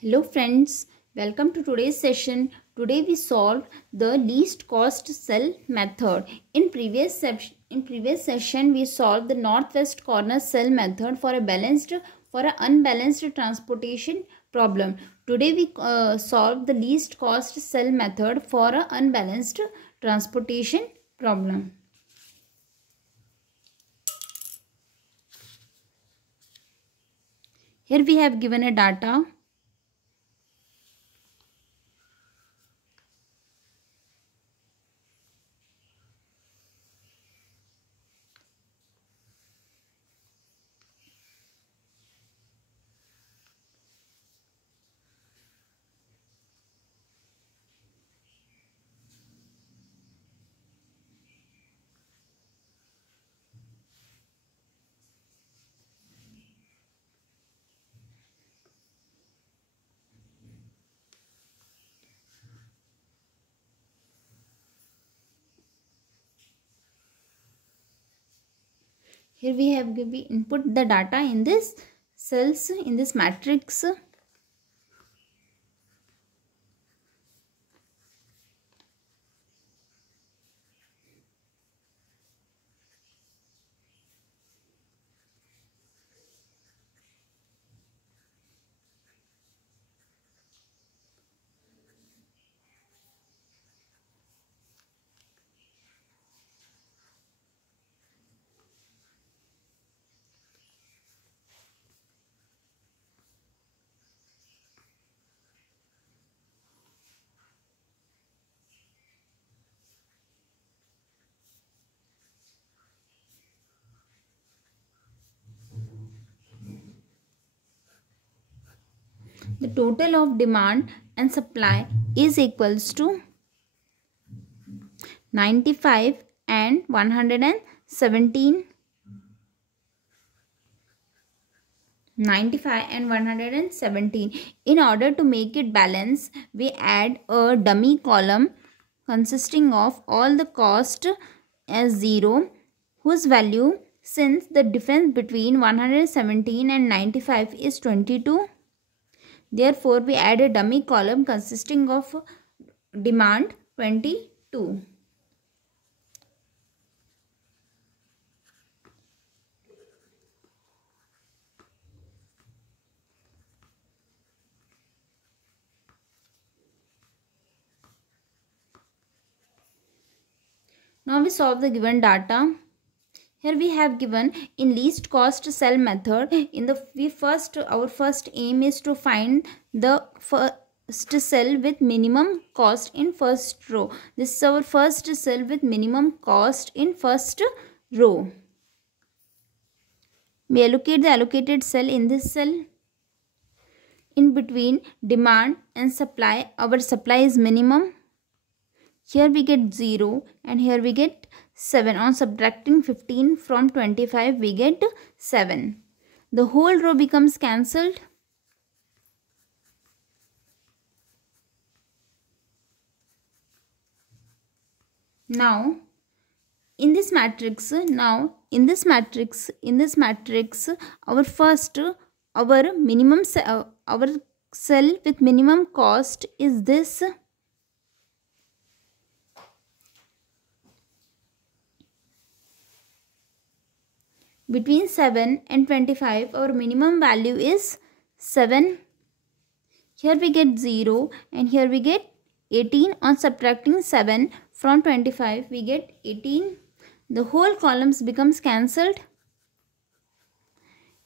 Hello friends, welcome to today's session. Today we solved the least cost cell method. In previous session we solved the northwest corner cell method for an unbalanced transportation problem. Today we solved the least cost cell method for an unbalanced transportation problem. Here we have given a data. Here we input the data in this cells in this matrix. The total of demand and supply is equals to 95 and 117. 95 and 117. In order to make it balance, we add a dummy column consisting of all the cost as 0, whose value, since the difference between 117 and 95 is 22. Therefore, we add a dummy column consisting of demand 22. Now we solve the given data. Here we have given in least cost cell method. Our first aim is to find the first cell with minimum cost in first row. This is our first cell with minimum cost in first row. We allocate the allocated cell in this cell. In between demand and supply, our supply is minimum. Here we get 0 and here we get 7. On subtracting 15 from 25, we get 7. The whole row becomes cancelled. Now, in this matrix, our minimum our cell with minimum cost is this. Between 7 and 25, our minimum value is 7. Here we get 0 and here we get 18. On subtracting 7 from 25, we get 18. The whole columns becomes cancelled.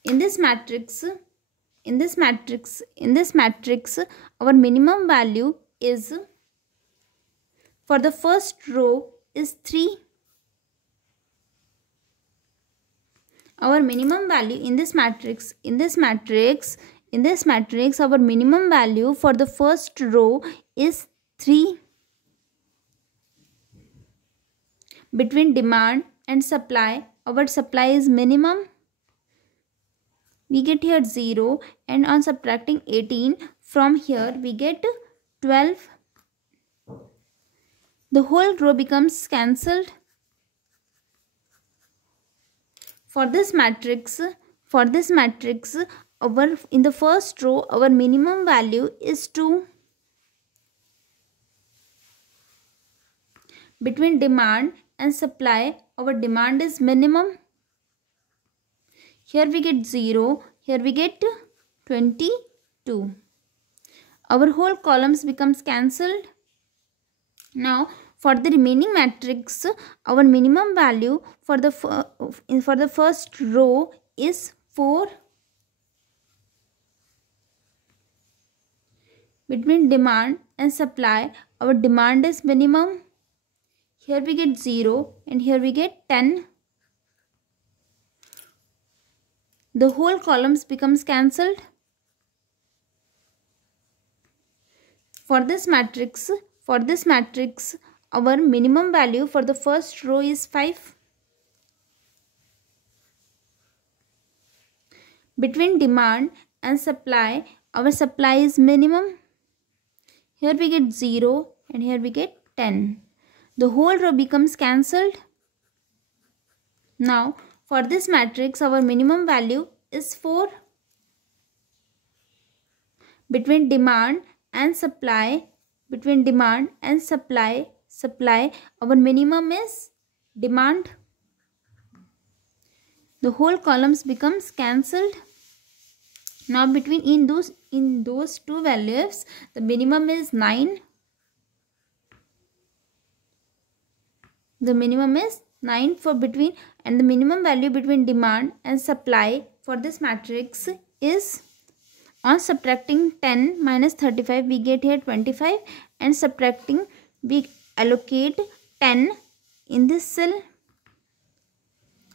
In this matrix, our minimum value is, for the first row, is 3. Our minimum value in this matrix, our minimum value for the first row is 3. Between demand and supply, our supply is minimum. We get here 0 and on subtracting 18 from here, we get 12. The whole row becomes cancelled. For this matrix, in the first row our minimum value is 2. Between demand and supply, our demand is minimum. Here we get 0, here we get 22. Our whole columns becomes cancelled. Now for the remaining matrix, our minimum value for the first row is 4. Between demand and supply, our demand is minimum. Here we get 0 and here we get 10. The whole columns becomes cancelled. For this matrix, our minimum value for the first row is 5. Between demand and supply, our supply is minimum. Here we get 0 and here we get 10. The whole row becomes cancelled. Now for this matrix, our minimum value is 4. Between demand and supply, our minimum is demand. The whole columns becomes cancelled. Now in those two values, the minimum is 9. The minimum is 9 for between, and the minimum value between demand and supply for this matrix is, on subtracting 10 minus 35 we get here 25, and subtracting we allocate 10 in this cell,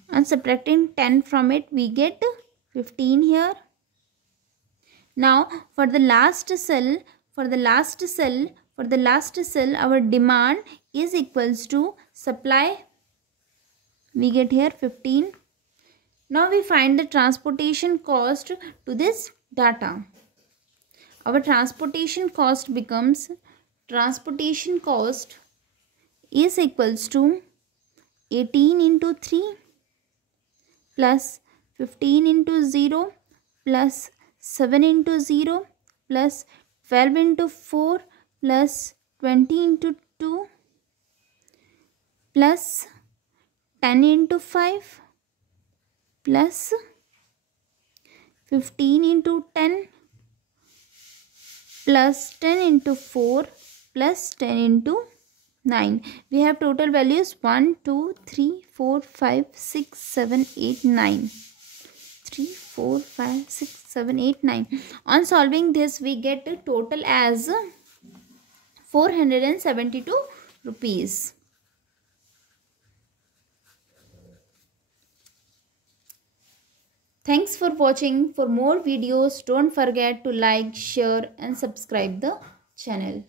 and subtracting 10 from it we get 15 here. Now for the last cell, our demand is equals to supply. We get here 15. Now we find the transportation cost to this data. Our transportation cost is equals to 18 into 3 plus 15 into 0 plus 7 into 0 plus 12 into 4 plus 20 into 2 plus 10 into 5 plus 15 into 10 plus 10 into 4 plus 10 into 9. We have total values 1, 2, 3, 4, 5, 6, 7, 8, 9. 3, 4, 5, 6, 7, 8, 9. On solving this, we get a total as 472 rupees. Thanks for watching. For more videos, don't forget to like, share and subscribe the channel.